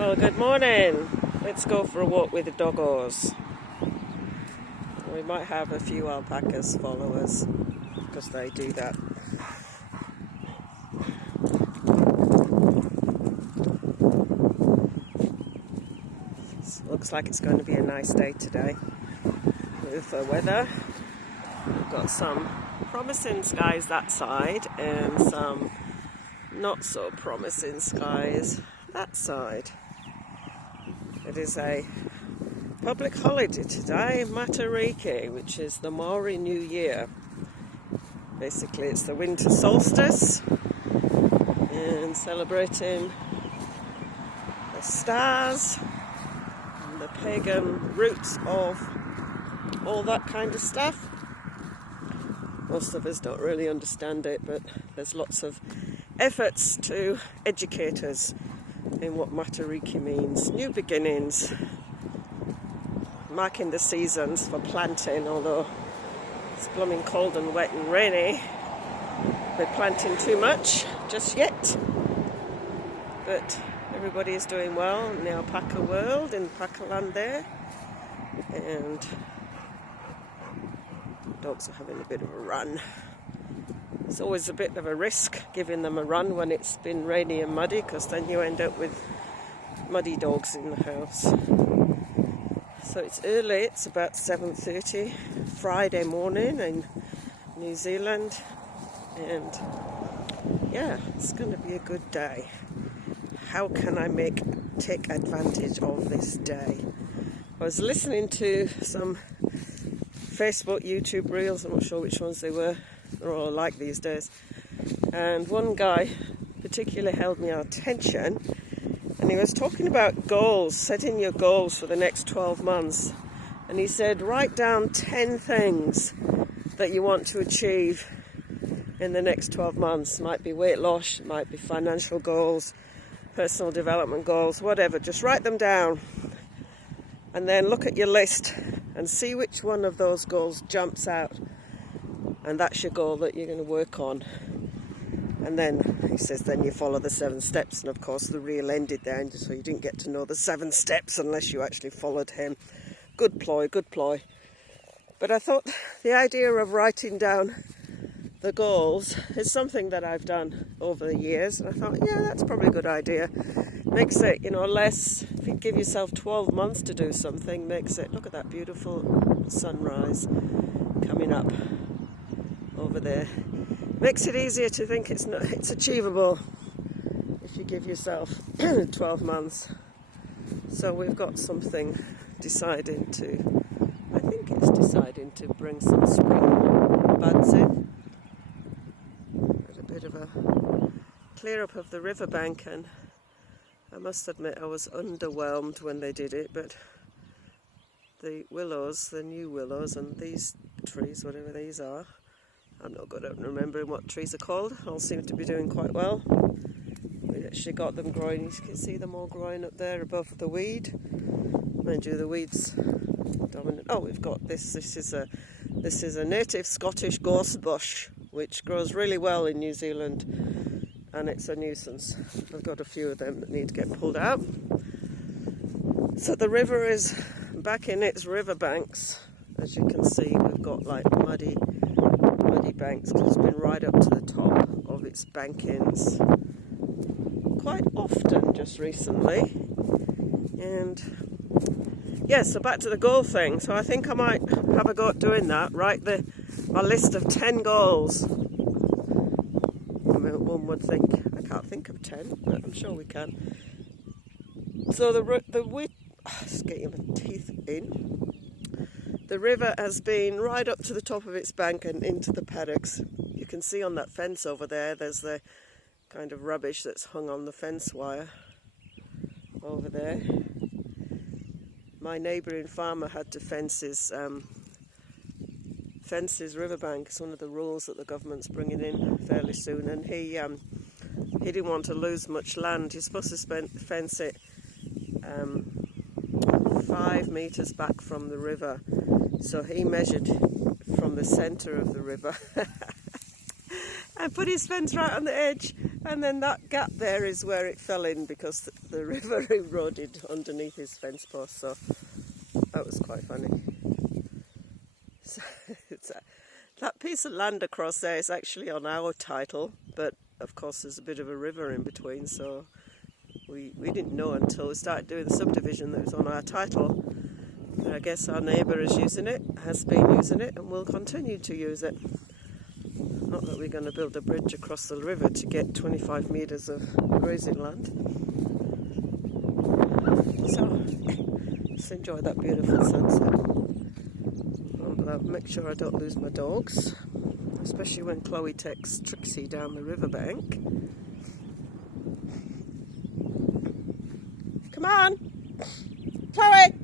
Well, good morning. Let's go for a walk with the doggos. We might have a few alpacas follow us because they do that. Looks like it's going to be a nice day today with the weather. We've got some promising skies that side and some not so promising skies that side. It is a public holiday today, Matariki, which is the Maori New Year. Basically it's the winter solstice and celebrating the stars and the pagan roots of all that kind of stuff. Most of us don't really understand it, but there's lots of efforts to educate us in what Matariki means. New beginnings, marking the seasons for planting, although it's blooming cold and wet and rainy. We're planting too much just yet, but everybody is doing well in the alpaca world, in alpaca land there, and dogs are having a bit of a run. It's always a bit of a risk giving them a run when it's been rainy and muddy, because then you end up with muddy dogs in the house. So it's early, it's about 7:30 Friday morning in New Zealand, and yeah, it's going to be a good day. How can I take advantage of this day? I was listening to some Facebook, YouTube reels, I'm not sure which ones they were, they're all alike these days, and one guy particularly held my attention, and he was talking about goals, setting your goals for the next 12 months, and he said write down 10 things that you want to achieve in the next 12 months. Might be weight loss, might be financial goals, personal development goals, whatever. Just write them down and then look at your list and see which one of those goals jumps out, and that's your goal that you're going to work on. And then he says then you follow the 7 steps, and of course the reel ended there, and so you didn't get to know the 7 steps unless you actually followed him. Good ploy, good ploy. But I thought the idea of writing down the goals is something that I've done over the years, and I thought, yeah, that's probably a good idea. Makes it, less, if you give yourself 12 months to do something, makes it, look at that beautiful sunrise coming up over there. Makes it easier to think it's achievable if you give yourself 12 months. So we've got something deciding to bring some spring buds in. Got a bit of a clear up of the riverbank, and I must admit I was underwhelmed when they did it, but the willows, the new willows, and these trees, whatever these are, I'm not good at remembering what trees are called, all seem to be doing quite well. We actually got them growing, you can see them all growing up there above the weed. Mind you, the weed's dominant. Oh, we've got this is a native Scottish gorse bush, which grows really well in New Zealand, and it's a nuisance. I've got a few of them that need to get pulled out. So the river is back in its riverbanks. As you can see, we've got like muddy banks, because it's been right up to the top of its bankings quite often just recently. And yeah, so back to the goal thing. So I think I might have a go at doing that, write my list of 10 goals. One would think, I can't think of 10, but I'm sure we can. So just getting my teeth in. The river has been right up to the top of its bank and into the paddocks. You can see on that fence over there, there's the kind of rubbish that's hung on the fence wire over there. My neighbouring farmer had to fence his riverbank. It's one of the rules that the government's bringing in fairly soon, and he didn't want to lose much land. You're supposed to fence it 5 metres back from the river. So he measured from the centre of the river and put his fence right on the edge, And then that gap there is where it fell in because the river eroded underneath his fence post, so that was quite funny. So that piece of land across there is actually on our title, but of course there's a bit of a river in between, so we didn't know until we started doing the subdivision that it was on our title. And I guess our neighbour is using it, has been using it, and will continue to use it. Not that we're going to build a bridge across the river to get 25 metres of grazing land. So, let's enjoy that beautiful sunset. But make sure I don't lose my dogs, especially when Chloe takes Trixie down the riverbank. Come on, Chloe!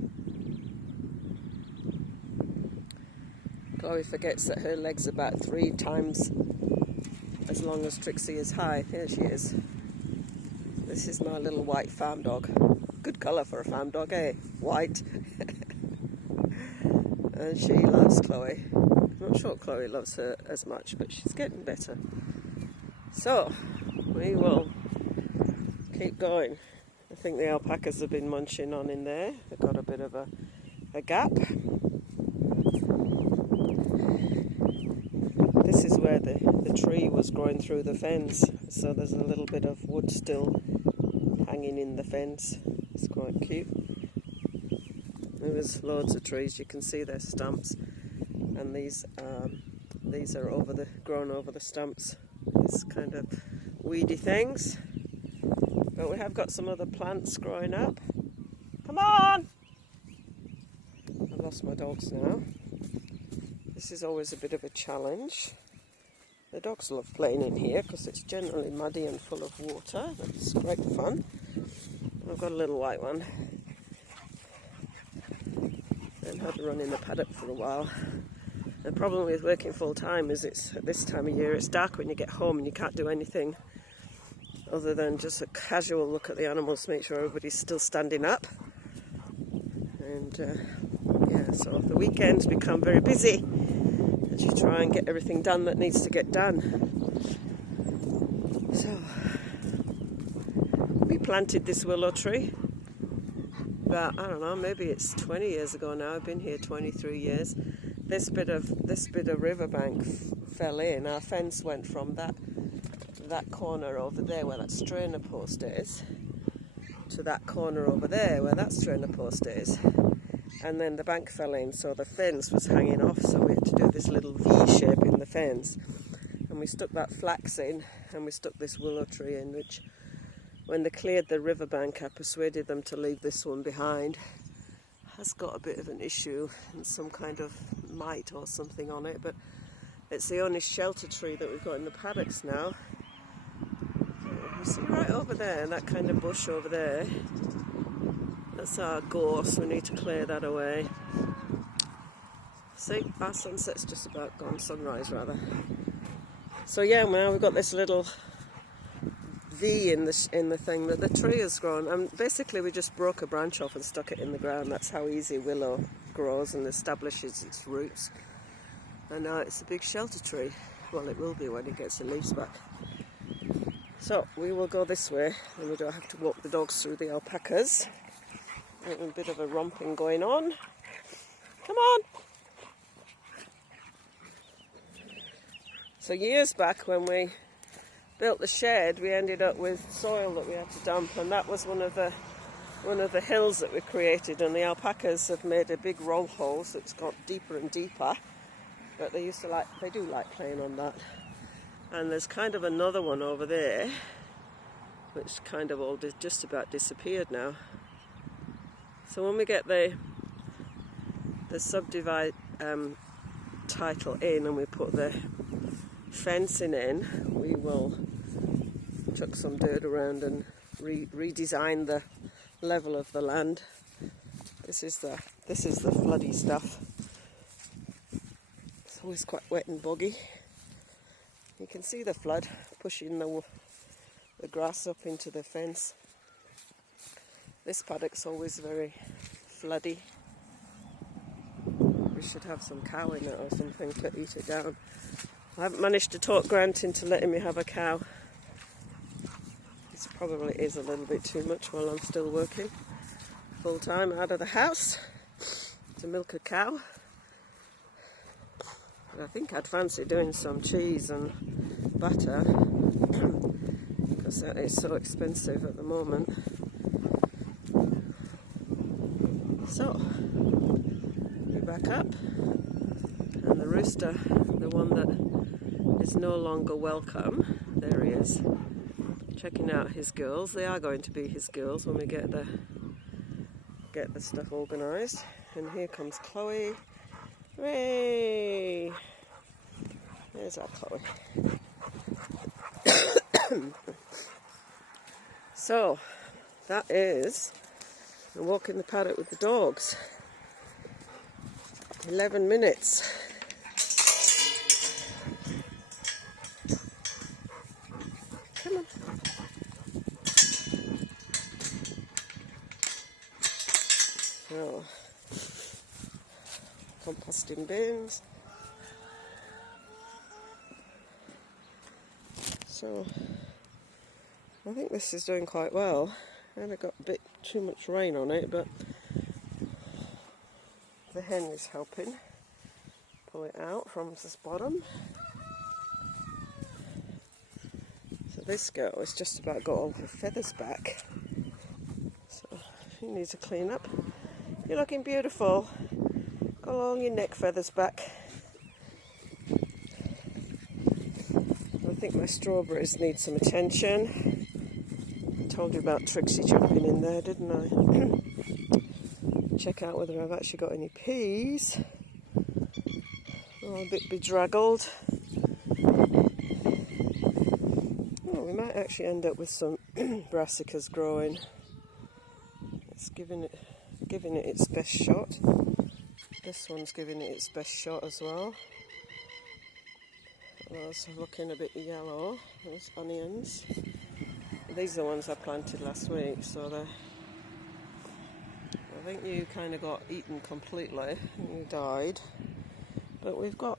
Chloe forgets that her leg's about 3 times as long as Trixie is high. Here she is. This is my little white farm dog. Good colour for a farm dog, eh? White. And she loves Chloe. I'm not sure Chloe loves her as much, but she's getting better. So, we will keep going. I think the alpacas have been munching on in there. They've got a bit of a gap. This is where the tree was growing through the fence, so there's a little bit of wood still hanging in the fence. It's quite cute. There's loads of trees, you can see their stumps, and these are grown over the stumps, these kind of weedy things. But we have got some other plants growing up. Come on! I've lost my dogs now. This is always a bit of a challenge. The dogs love playing in here because it's generally muddy and full of water. That's great fun. I've got a little white one. And had to run in the paddock for a while. The problem with working full time is it's at this time of year, it's dark when you get home and you can't do anything other than just a casual look at the animals to make sure everybody's still standing up. And yeah, so the weekends become very busy as you try and get everything done that needs to get done. So we planted this willow tree about, I don't know, maybe it's 20 years ago now. I've been here 23 years. This bit of riverbank fell in. Our fence went from that corner over there where that strainer post is to that corner over there where that strainer post is, and then the bank fell in, so the fence was hanging off, so we had to do this little V shape in the fence, and we stuck that flax in, and we stuck this willow tree in, which when they cleared the riverbank I persuaded them to leave this one behind. Has got a bit of an issue and some kind of mite or something on it, but it's the only shelter tree that we've got in the paddocks now. You see right over there, that kind of bush over there, that's our gorse. We need to clear that away. See, our sunset's just about gone, sunrise rather. So yeah, now we've got this little V in the thing that the tree has grown, and basically we just broke a branch off and stuck it in the ground. That's how easy willow grows and establishes its roots. And now it's a big shelter tree. Well, it will be when it gets the leaves back. So we will go this way, and we don't have to walk the dogs through the alpacas. A bit of a romping going on. Come on! So years back when we built the shed, we ended up with soil that we had to dump, and that was one of the hills that we created, and the alpacas have made a big roll hole, so it's got deeper and deeper. But they do like playing on that. And there's kind of another one over there, which kind of all just about disappeared now. So when we get the subdivide title in and we put the fencing in, we will chuck some dirt around and redesign the level of the land. This is the floody stuff. It's always quite wet and boggy. You can see the flood pushing the grass up into the fence. This paddock's always very floody. We should have some cow in it or something to eat it down. I haven't managed to talk Grant into letting me have a cow. Probably is a little bit too much while I'm still working full time out of the house to milk a cow. But I think I'd fancy doing some cheese and butter because that is so expensive at the moment. So, we're back up, and the rooster, the one that is no longer welcome, there he is, checking out his girls. They are going to be his girls when we get the stuff organised. And here comes Chloe. Hooray! There's our Chloe. So, that is a walk in the paddock with the dogs. 11 minutes. Come on. So, composting bins. So, I think this is doing quite well. And I got a bit too much rain on it, but the hen is helping pull it out from the bottom. So this girl has just about got all her feathers back. So she needs a clean up. You're looking beautiful. Got all your neck feathers back. I think my strawberries need some attention. I told you about Trixie jumping in there, didn't I? Check out whether I've actually got any peas. Oh, a bit bedraggled. Oh, we might actually end up with some brassicas growing. It's giving it its best shot. This one's giving it its best shot as well. Those are looking a bit yellow, those onions. These are the ones I planted last week, so I think you kind of got eaten completely and you died. But we've got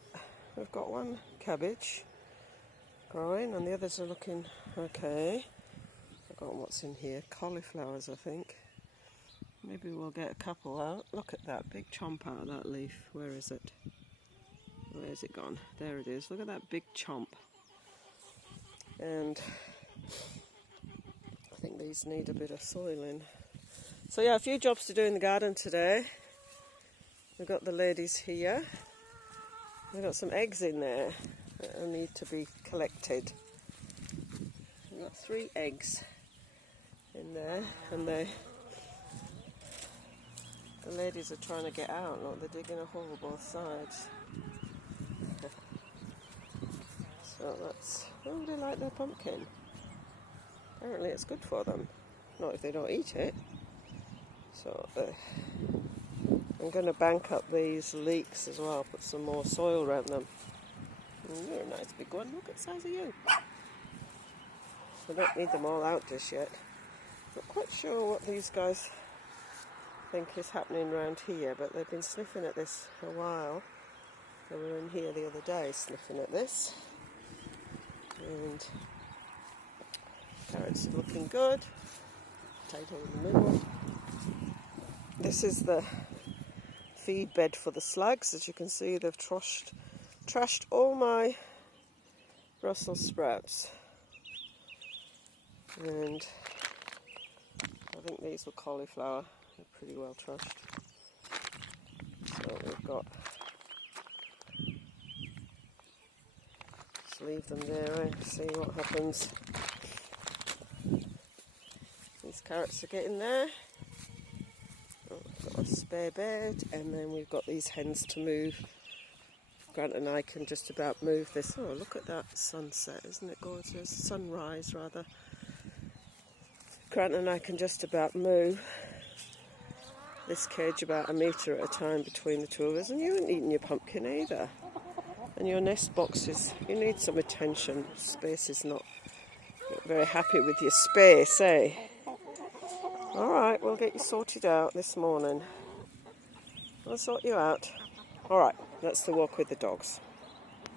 one cabbage growing and the others are looking okay. I've forgotten what's in here. Cauliflowers, I think. Maybe we'll get a couple out. Look at that big chomp out of that leaf. Where is it? Where's it gone? There it is. Look at that big chomp. And I think these need a bit of soiling. So yeah, a few jobs to do in the garden today. We've got the ladies here. We've got some eggs in there that need to be collected. We've got 3 eggs in there, and the ladies are trying to get out. Look, they're digging a hole both sides. So that's, oh, they like their pumpkin. Apparently it's good for them. Not if they don't eat it. So I'm going to bank up these leeks as well, put some more soil around them. You're a nice big one, look at the size of you. I don't need them all out just yet. Not quite sure what these guys think is happening around here, but they've been sniffing at this for a while. They were in here the other day sniffing at this. And carrots are looking good. Potato in the middle. This is the feed bed for the slugs. As you can see, they've trashed all my Brussels sprouts. And I think these were cauliflower. They're pretty well trashed. So we've got, just leave them there and see what happens. These carrots are getting there. Oh, we've got a spare bed, and then we've got these hens to move. Grant and I can just about move this. Oh, look at that sunset, isn't it gorgeous? Sunrise, rather. Grant and I can just about move this cage about 1 metre at a time between the two of us. And you haven't eaten your pumpkin either. And your nest boxes, you need some attention. Space is not very happy with your space, eh? Alright, we'll get you sorted out this morning. I'll sort you out. Alright, that's the walk with the dogs.